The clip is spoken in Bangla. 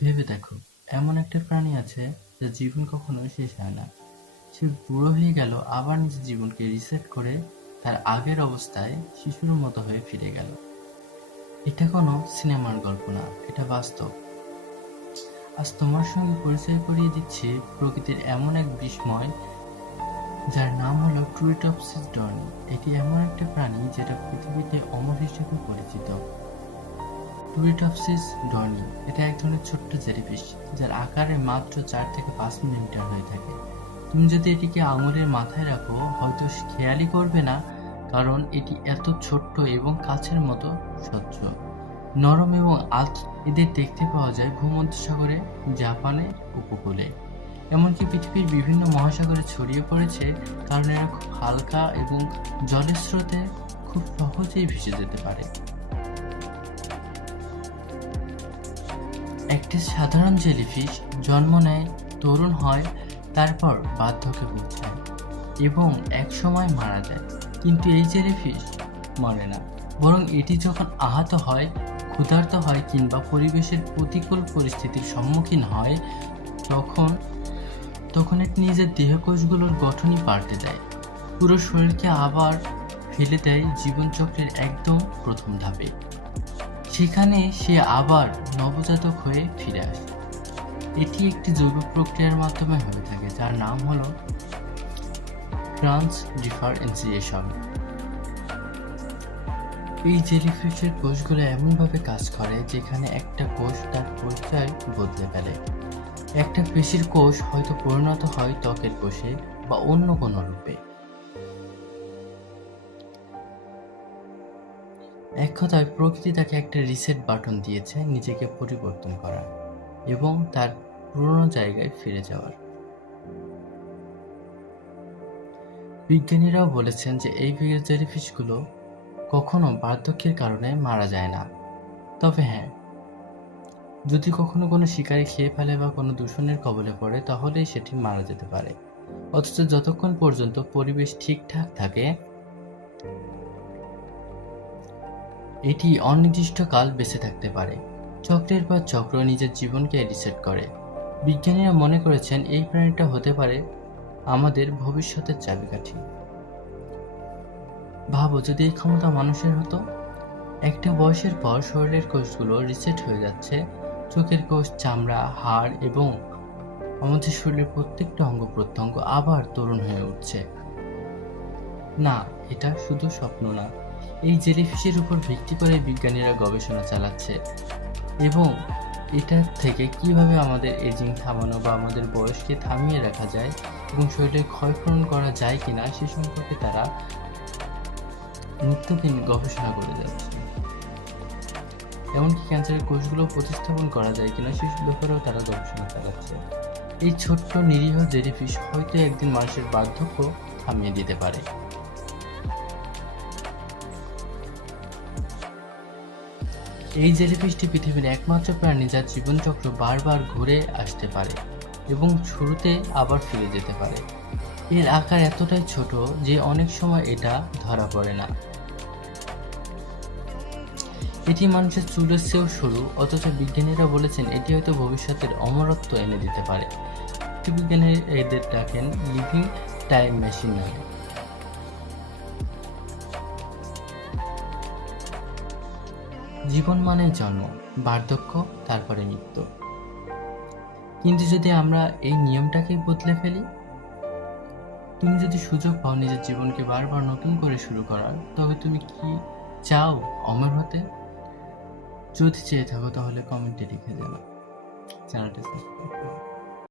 ভেবে দেখো, এমন একটা প্রাণী আছে যার জীবন কখনোই শেষ হয় না। সে বুড়ো হয়ে গেল আবার নিজের জীবনকে রিসেট করে তার আগের অবস্থায় শিশুর মতো হয়ে ফিরে গেল। এটা কোনো সিনেমার গল্প না, এটা বাস্তব। আজ তোমার সঙ্গে পরিচয় করিয়ে দিচ্ছি প্রকৃতির এমন এক বিস্ময় যার নাম হলো ট্রুইটপসিস ডর্নি। এটি এমন একটা প্রাণী যেটা পৃথিবীতে অমর হিসেবে পরিচিত। টুরিটপসিস ডর্নি এটা এক ধরনের ছোট্ট জেলিফিশ, যার আকারে মাত্র চার থেকে পাঁচ মিলিমিটার হয়ে থাকে। তুমি যদি এটিকে আঙুলের মাথায় রাখো, হয়তো খেয়ালই করবে না, কারণ এটি এত ছোট্ট এবং কাছের মতো স্বচ্ছ। নরম এবং আত এদের দেখতে পাওয়া যায় ভূমধ্যসাগরে জাপানের উপকূলে। এমনকি পৃথিবীর বিভিন্ন মহাসাগরে ছড়িয়ে পড়েছে, কারণ এরা খুব হালকা এবং জলের স্রোতে খুব সহজেই ভেসে যেতে পারে। একটি সাধারণ জেলিফিশ জন্ম নেয়, তরুণ হয়, তারপর বার্ধক্যে পৌঁছায় এবং একসময় মারা যায়। কিন্তু এই জেলিফিশ মরে না। বরং এটি যখন আহত হয়, ক্ষুধার্ত হয় কিংবা পরিবেশের প্রতিকূল পরিস্থিতির সম্মুখীন হয়, তখন তখন এটি নিজের দেহকোষগুলোর গঠনই পাল্টে দেয় পুরো শরীরকে আবার ফেলে দেয় জীবনচক্রের একদম প্রথম ধাপে। সেখানে সে আবার নবজাতক হয়ে ফিরে আসে। এটি একটি জৈব প্রক্রিয়ার মাধ্যমে হয়ে থাকে, যার নাম হল ট্রান্স ডিফারেন্সিয়েশন এই জেলিফিশের কোষগুলো এমনভাবে কাজ করে যেখানে একটা কোষ তার পরিচয় বদলে ফেলে। একটা পেশির কোষ হয়তো পরিণত হয় ত্বকের কোষে বা অন্য কোনো রূপে। এক কথায় প্রকৃতি তাকে একটা রিসেট বাটন দিয়েছে নিজেকে পরিবর্তন করার এবং তার পুরনো জায়গায় ফিরে যাওয়ার। বিজ্ঞানীরাও বলেছেন যে এই জেলিফিশগুলো কখনো বার্ধক্যের কারণে মারা যায় না। তবে হ্যাঁ যদি কখনো কোনো শিকারি খেয়ে ফেলে বা কোনো দূষণের কবলে পড়ে, তাহলেই সেটি মারা যেতে পারে। অথচ যতক্ষণ পর্যন্ত পরিবেশ ঠিকঠাক থাকে এটি অনির্দিষ্টকাল বেঁচে থাকতে পারে। চক্রের পর চক্র নিজের জীবনকে রিসেট করে। বিজ্ঞানীরা মনে করেছেন এই প্রাণীটা হতে পারে আমাদের ভবিষ্যতের চাবিকাঠি। ভাবো, যদি এই ক্ষমতা মানুষের হতো? একটা বয়সের পর শরীরের কোষগুলো রিসেট হয়ে যাচ্ছে। চোখের কোষ, চামড়া, হাড় এবং আমাদের শরীরের প্রত্যেকটা অঙ্গ প্রত্যঙ্গ আবার তরুণ হয়ে উঠছে। না, এটা শুধু স্বপ্ন না। এই জেলিফিশের উপর ভিত্তি করে বিজ্ঞানীরা গবেষণা চালাচ্ছে। এবং এটা থেকে কীভাবে আমাদের এজিং থামানো বা আমাদের বয়সকে থামিয়ে রাখা যায় এবং শরীরে ক্ষয়পূরণ করা যায় কিনা সে সম্পর্কে তারা নিত্যদিন গবেষণা করে যাচ্ছে। এমনকি ক্যান্সারের কোষগুলো প্রতিস্থাপন করা যায় কিনা সে ব্যাপারেও তারা গবেষণা চালাচ্ছে। এই ছোট্ট নিরীহ জেলিফিশ হয়তো একদিন মানুষের বার্ধক্য থামিয়ে দিতে পারে। এই জেলিফিশটি পৃথিবীর একমাত্র প্রাণী যার জীবনচক্র বারবার ঘুরে আসতে পারে এবং শুরুতে আবার ফিরে যেতে পারে। এর আকার এতটাই ছোট যে অনেক সময় এটা ধরা পড়ে না। এটি মানুষের চুলের চেয়েও সরু, অথচ বিজ্ঞানীরা বলেছেন এটি হয়তো ভবিষ্যতের অমরত্ব এনে দিতে পারে। বিজ্ঞানীরা এদের ডাকেন লিভিং টাইম মেশিন নামে। জীবন মানে জন্ম, বার্ধক্য, তারপরে মৃত্যু। কিন্তু যদি আমরা এই নিয়মটাকেই বদলে ফেলি, তুমি যদি সুযোগ পাও নিজের জীবনকে বারবার নতুন করে শুরু করার, তবে তুমি কি চাও অমর হতে? যদি চেয়ে থাকো, তাহলে কমেন্টে লিখে দেবে চ্যানেলটি সাবস্ক্রাইব করো